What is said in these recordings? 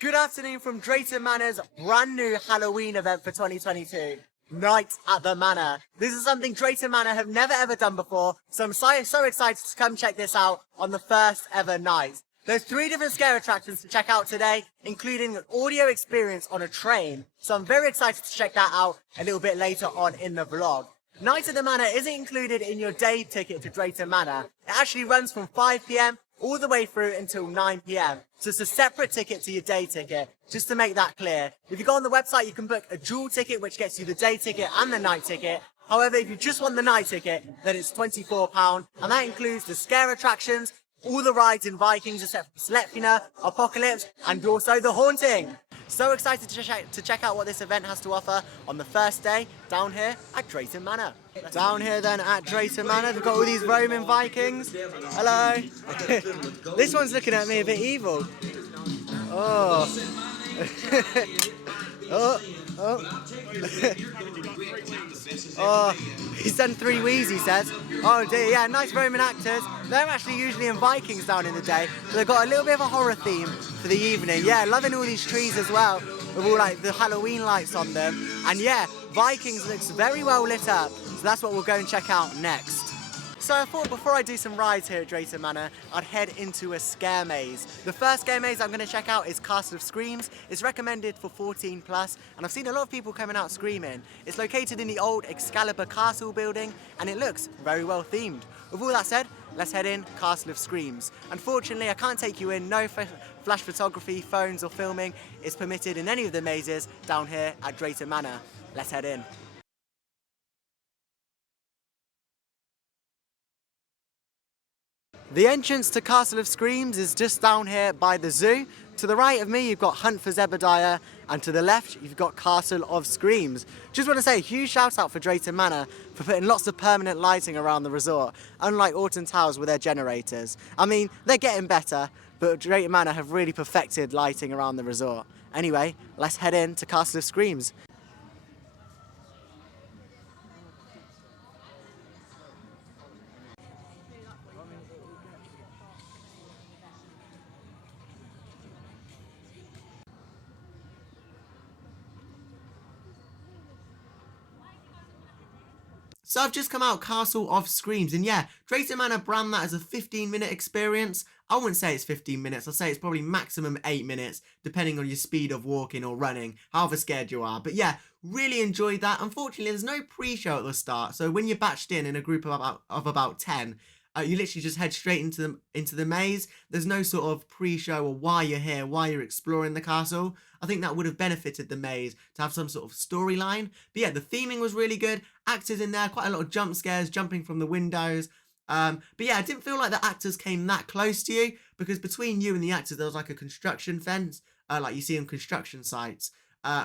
Good afternoon from Drayton Manor's brand new Halloween event for 2022. Night at the Manor. This is something Drayton Manor have never ever done before, so I'm so excited to come check this out on the first ever night. There's 3 different scare attractions to check out today, including an audio experience on a train, so I'm very excited to check that out a little bit later on in the vlog. Night at the Manor isn't included in your day ticket to Drayton Manor. It actually runs from 5 PM all the way through until 9 PM. So it's a separate ticket to your day ticket, just to make that clear. If you go on the website, you can book a dual ticket, which gets you the day ticket and the night ticket. However, if you just want the night ticket, then it's £24, and that includes the scare attractions, all the rides in Vikings except for For Zebadiah, Apocalypse, and also the haunting. So excited to check out what this event has to offer on the first day down here at Drayton Manor. Down here then at Drayton Manor, we've got all these Roman Vikings. Hello. This one's looking at me a bit evil. Oh. Oh. Oh, he's done 3 wheeze, he says. Oh dear, yeah, nice Roman actors. They're actually usually in Vikings down in the day, but they've got a little bit of a horror theme for the evening. Yeah, loving all these trees as well, with all like the Halloween lights on them. And yeah, Vikings looks very well lit up, so that's what we'll go and check out next. So I thought before I do some rides here at Drayton Manor, I'd head into a scare maze. The first scare maze I'm going to check out is Castle of Screams. It's recommended for 14+, and I've seen a lot of people coming out screaming. It's located in the old Excalibur Castle building, and it looks very well themed. With all that said, let's head in Castle of Screams. Unfortunately, I can't take you in, no flash photography, phones or filming is permitted in any of the mazes down here at Drayton Manor. Let's head in. The entrance to Castle of Screams is just down here by the zoo. To the right of me, you've got Hunt for Zebediah, and to the left, you've got Castle of Screams. Just want to say a huge shout out for Drayton Manor for putting lots of permanent lighting around the resort, unlike Alton Towers with their generators. I mean, they're getting better, but Drayton Manor have really perfected lighting around the resort. Anyway, let's head in to Castle of Screams. So I've just come out Castle of Screams, and yeah, Drayton Manor brand that as a 15-minute experience. I wouldn't say it's 15 minutes, I'd say it's probably maximum 8 minutes, depending on your speed of walking or running, however scared you are. But yeah, really enjoyed that. Unfortunately, there's no pre-show at the start, so when you're batched in a group of about 10, you literally just head straight into the maze. There's no sort of pre-show or why you're here, why you're exploring the castle. I think that would have benefited the maze to have some sort of storyline. But yeah, the theming was really good. Actors in there, quite a lot of jump scares, jumping from the windows. But yeah, I didn't feel like the actors came that close to you, because between you and the actors, there was like a construction fence, like you see on construction sites,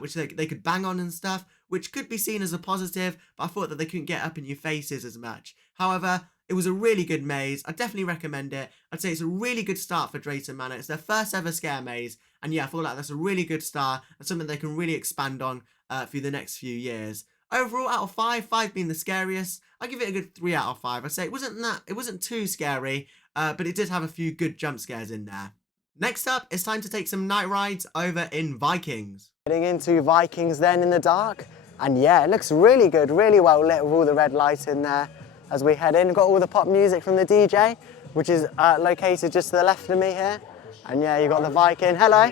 which they could bang on and stuff, which could be seen as a positive, but I thought that they couldn't get up in your faces as much. However, it was a really good maze. I definitely recommend it. I'd say it's a really good start for Drayton Manor. It's their first ever scare maze. And yeah, I feel like that's a really good start and something they can really expand on for the next few years. Overall, out of 5, 5 being the scariest, I give it a good 3 out of 5. I'd say it wasn't too scary, but it did have a few good jump scares in there. Next up, it's time to take some night rides over in Vikings. Heading into Vikings then in the dark. And yeah, it looks really good, really well lit with all the red lights in there. As we head in, we've got all the pop music from the DJ, which is located just to the left of me here. And yeah, you've got the Viking. Hello.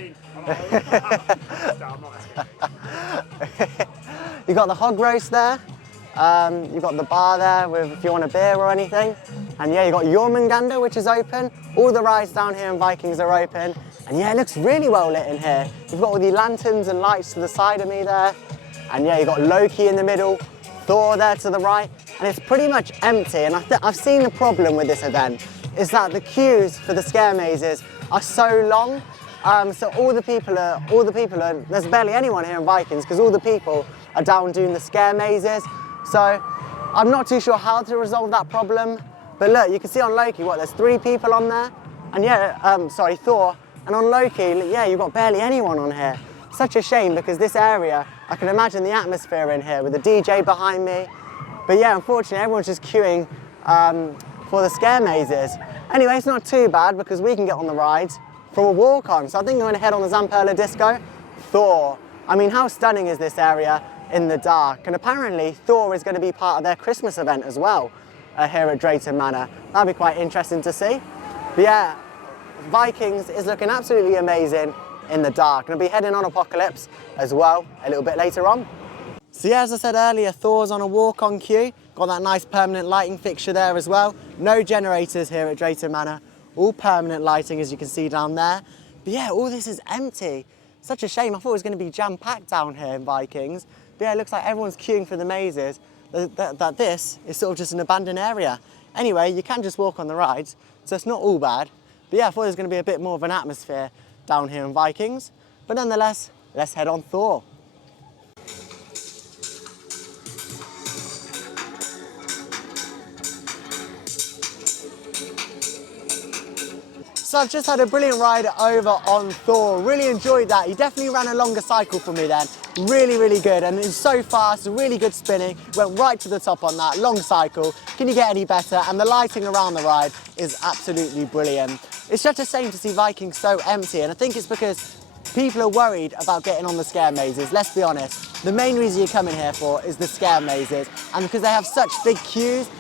You've got the hog roast there. You've got the bar there with if you want a beer or anything. And yeah, you've got Jormungandr, which is open. All the rides down here in Vikings are open. And yeah, it looks really well lit in here. You've got all the lanterns and lights to the side of me there. And yeah, you've got Loki in the middle, Thor there to the right. And it's pretty much empty, and I've seen the problem with this event is that the queues for the scare mazes are so long. So all the people are, there's barely anyone here in Vikings because all the people are down doing the scare mazes. So I'm not too sure how to resolve that problem. But look, you can see on Loki, there's 3 people on there. And yeah, Thor. And on Loki, yeah, you've got barely anyone on here. Such a shame because this area, I can imagine the atmosphere in here with the DJ behind me. But yeah, unfortunately, everyone's just queuing for the scare mazes. Anyway, it's not too bad because we can get on the rides for a walk on. So I think I'm going to head on the Zamperla Disco. Thor. I mean, how stunning is this area in the dark? And apparently Thor is going to be part of their Christmas event as well here at Drayton Manor. That'll be quite interesting to see. But yeah, Vikings is looking absolutely amazing in the dark. Going to be heading on Apocalypse as well a little bit later on. So yeah, as I said earlier, Thor's on a walk on queue. Got that nice permanent lighting fixture there as well. No generators here at Drayton Manor. All permanent lighting, as you can see down there. But yeah, all this is empty. Such a shame. I thought it was going to be jam-packed down here in Vikings. But yeah, it looks like everyone's queuing for the mazes. That this is sort of just an abandoned area. Anyway, you can just walk on the rides, so it's not all bad. But yeah, I thought there was going to be a bit more of an atmosphere down here in Vikings. But nonetheless, let's head on Thor. So I've just had a brilliant ride over on Thor. Really enjoyed that. He definitely ran a longer cycle for me then. Really, really good. And it was so fast, really good spinning. Went right to the top on that long cycle. Can you get any better? And the lighting around the ride is absolutely brilliant. It's such a shame to see Vikings so empty. And I think it's because people are worried about getting on the scare mazes. Let's be honest. The main reason you're coming here for is the scare mazes. And because they have such big queues,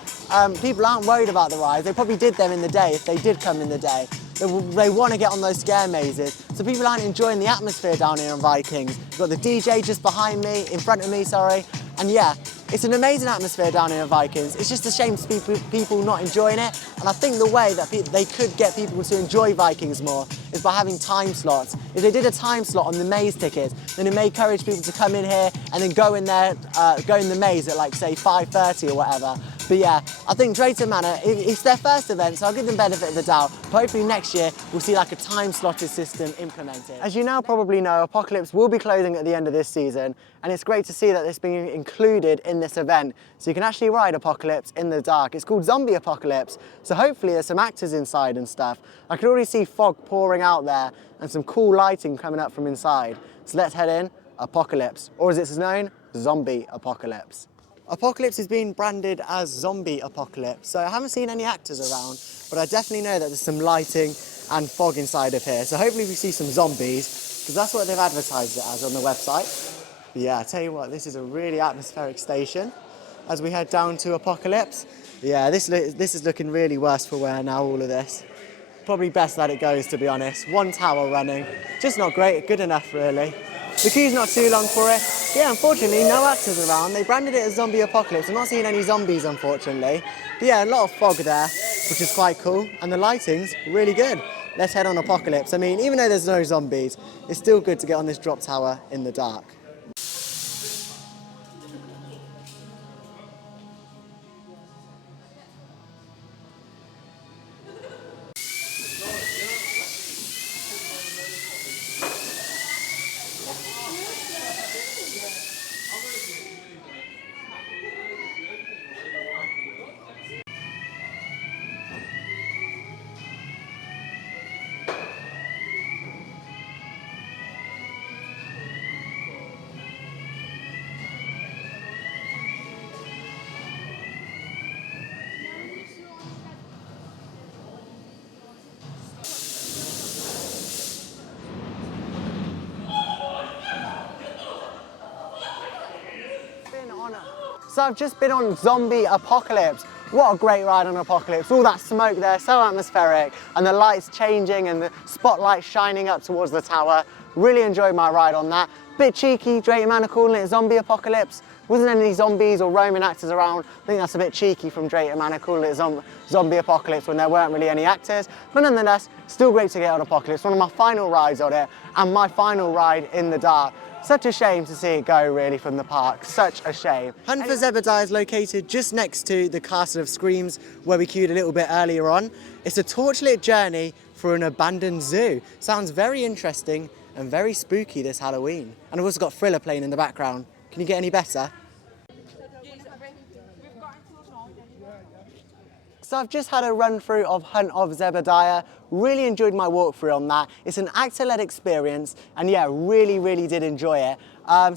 people aren't worried about the rides. They probably did them in the day if they did come in the day. They want to get on those scare mazes. So people aren't enjoying the atmosphere down here in Vikings. You've got the DJ just behind me, in front of me, sorry. And yeah, it's an amazing atmosphere down here in Vikings. It's just a shame to see people not enjoying it. And I think the way that they could get people to enjoy Vikings more is by having time slots. If they did a time slot on the maze tickets, then it may encourage people to come in here and then go in there, go in the maze at like say 5:30 or whatever. But yeah, I think Drayton Manor, it's their first event, so I'll give them benefit of the doubt. But hopefully next year, we'll see like a time-slotted system implemented. As you now probably know, Apocalypse will be closing at the end of this season, and it's great to see that it's being included in this event. So you can actually ride Apocalypse in the dark. It's called Zombie Apocalypse, so hopefully there's some actors inside and stuff. I can already see fog pouring out there, and some cool lighting coming up from inside. So let's head in, Apocalypse, or as it's known, Zombie Apocalypse. Apocalypse is being branded as Zombie Apocalypse, so I haven't seen any actors around, but I definitely know that there's some lighting and fog inside of here, so hopefully we see some zombies, because that's what they've advertised it as on the website. But yeah, I tell you what, this is a really atmospheric station as we head down to Apocalypse. Yeah, this is looking really worse for wear now, all of this. Probably best that it goes, to be honest. One tower running, just not great, good enough really. The queue's not too long for it. Yeah, unfortunately, no actors around. They branded it as Zombie Apocalypse. I'm not seeing any zombies, unfortunately. But yeah, a lot of fog there, which is quite cool. And the lighting's really good. Let's head on Apocalypse. I mean, even though there's no zombies, it's still good to get on this drop tower in the dark. So I've just been on Zombie Apocalypse. What a great ride on Apocalypse. All that smoke there, so atmospheric, and the lights changing and the spotlight shining up towards the tower. Really enjoyed my ride on that. Bit cheeky, Drayton Manor calling it Zombie Apocalypse. Wasn't any zombies or Roman actors around. I think that's a bit cheeky from Drayton Manor calling it Zombie Apocalypse when there weren't really any actors. But nonetheless, still great to get on Apocalypse. One of my final rides on it, and my final ride in the dark. Such a shame to see it go, really, from the park. Such a shame. Hunt for Zebediah is located just next to the Castle of Screams, where we queued a little bit earlier on. It's a torchlit journey for an abandoned zoo. Sounds very interesting and very spooky this Halloween. And I've also got Thriller playing in the background. Can you get any better? So I've just had a run through of Hunt of Zebediah. really enjoyed my walkthrough on that. It's an actor-led experience, and yeah, really did enjoy it.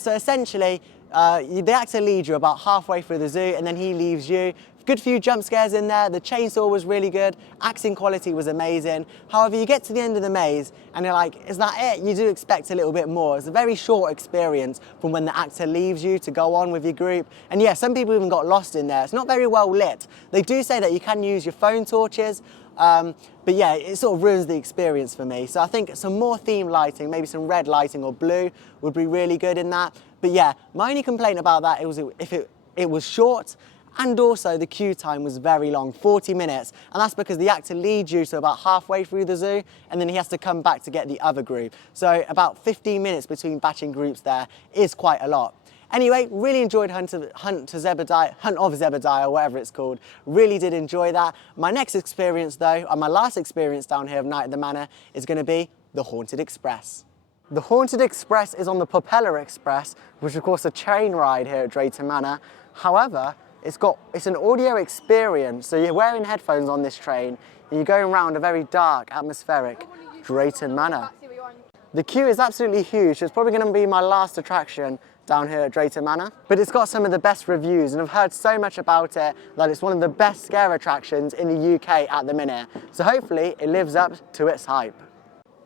So essentially, the actor leads you about halfway through the zoo, and then he leaves you. Good few jump scares in there. The chainsaw was really good. Acting quality was amazing. However, you get to the end of the maze and you're like, is that it? You do expect a little bit more. It's a very short experience from when the actor leaves you to go on with your group. And yeah, some people even got lost in there. It's not very well lit. They do say that you can use your phone torches, but yeah, it sort of ruins the experience for me. So I think some more theme lighting, maybe some red lighting or blue would be really good in that. But yeah, my only complaint about that was if it was short. And also the queue time was very long, 40 minutes. And that's because the actor leads you to about halfway through the zoo, and then he has to come back to get the other group. So about 15 minutes between batching groups there is quite a lot. Anyway, really enjoyed Hunt of Zebediah, whatever it's called. Really did enjoy that. My next experience though, and my last experience down here of Night at the Manor, is going to be the Haunted Express. The Haunted Express is on the Propeller Express, which is of course a train ride here at Drayton Manor. However, it's an audio experience, so you're wearing headphones on this train and you're going around a very dark, atmospheric Drayton Manor. The queue is absolutely huge. It's probably going to be my last attraction down here at Drayton Manor, but it's got some of the best reviews and I've heard so much about it that it's one of the best scare attractions in the UK at the minute. So hopefully it lives up to its hype.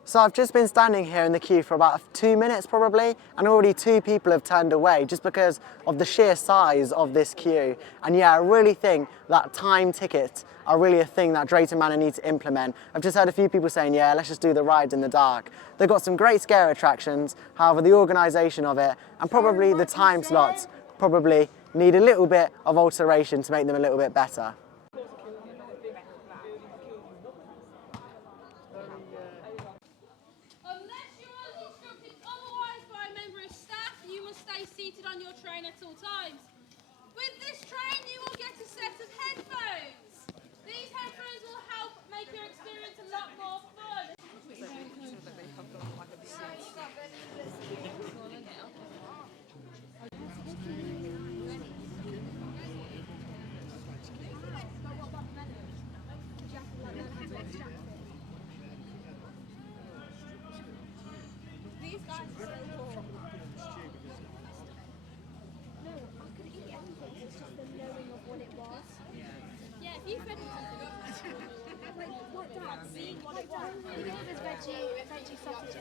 So I've just been standing here in the queue for about 2 minutes probably, and already 2 people have turned away just because of the sheer size of this queue. And yeah, I really think that time tickets are really a thing that Drayton Manor need to implement. I've just heard a few people saying, yeah, let's just do the rides in the dark. They've got some great scare attractions, however the organisation of it and probably the time slots probably need a little bit of alteration to make them a little bit better. Seated on your train at all times. With this train you will get a set of headphones. These headphones will help make your experience a lot more fun. These guys are so cool. Yeah, if you fed like what Dad seen what it was. He gave us veggie sausage.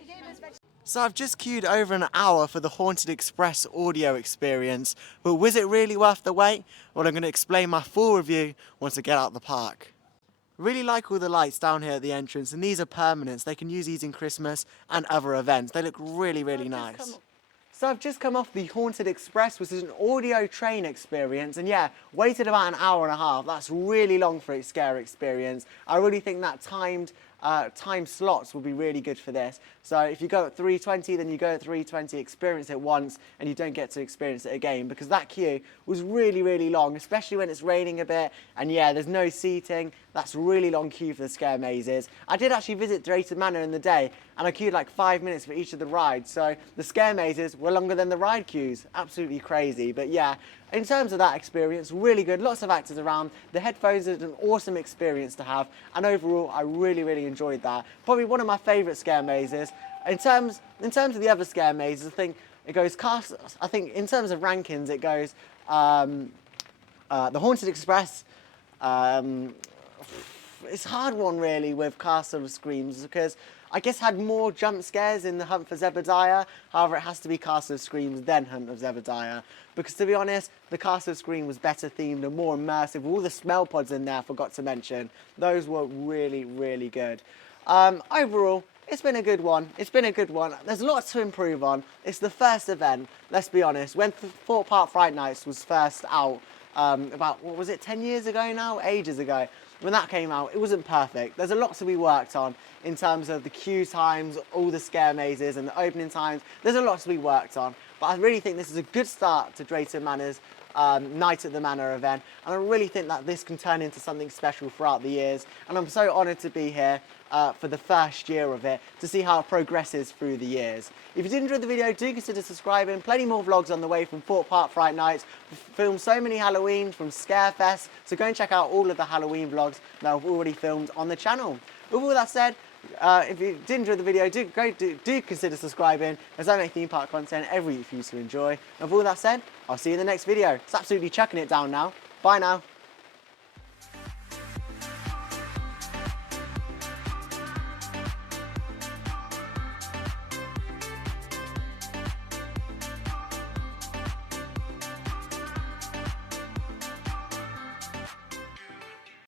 He gave us veggie. So I've just queued over an hour for the Haunted Express audio experience, but was it really worth the wait? Well, I'm going to explain my full review once I get out the park. Really like all the lights down here at the entrance, and these are permanents. They can use these in Christmas and other events. They look really nice. So I've just come off the Haunted Express, which is an audio train experience, and yeah, waited about an hour and a half. That's really long for a scare experience. I really think that time slots will be really good for this. So if you go at 3:20, then you go at 3:20, experience it once, and you don't get to experience it again, because that queue was really long, especially when it's raining a bit, and yeah, there's no seating. That's a really long queue for the scare mazes. I did actually visit Drayton Manor in the day, and I queued like 5 minutes for each of the rides, so the scare mazes were longer than the ride queues. Absolutely crazy, but yeah, in terms of that experience, really good. Lots of actors around. The headphones is an awesome experience to have, and overall, I really enjoyed that. Probably one of my favourite scare mazes. In terms of the other scare mazes, I think it goes I think in terms of rankings, it goes the Haunted Express. It's a hard one really with Castle of Screams, because I guess had more jump scares in the Hunt for Zebediah. However, it has to be Castle of Screams then Hunt of Zebediah, because to be honest, the Castle of Scream was better themed and more immersive. All the smell pods in there, I forgot to mention. Those were really good. Overall, it's been a good one. There's lots to improve on. It's the first event, let's be honest. When Thor Park Fright Nights was first out, about, what was it, 10 years ago now? Ages ago. When that came out, it wasn't perfect. There's a lot to be worked on in terms of the queue times, all the scare mazes and the opening times. There's a lot to be worked on. But I really think this is a good start to Drayton Manor's Night at the Manor event, and I really think that this can turn into something special throughout the years, and I'm so honoured to be here for the first year of it, to see how it progresses through the years. If you did enjoy the video, do consider subscribing. Plenty more vlogs on the way from Thor Park Fright Nights. We've filmed so many Halloween from Scarefest, so go and check out all of the Halloween vlogs that I've already filmed on the channel. with all that said, if you did enjoy the video, do consider subscribing, as I make theme park content every week for you to enjoy. And with all that said, I'll see you in the next video. It's absolutely chucking it down now. Bye now.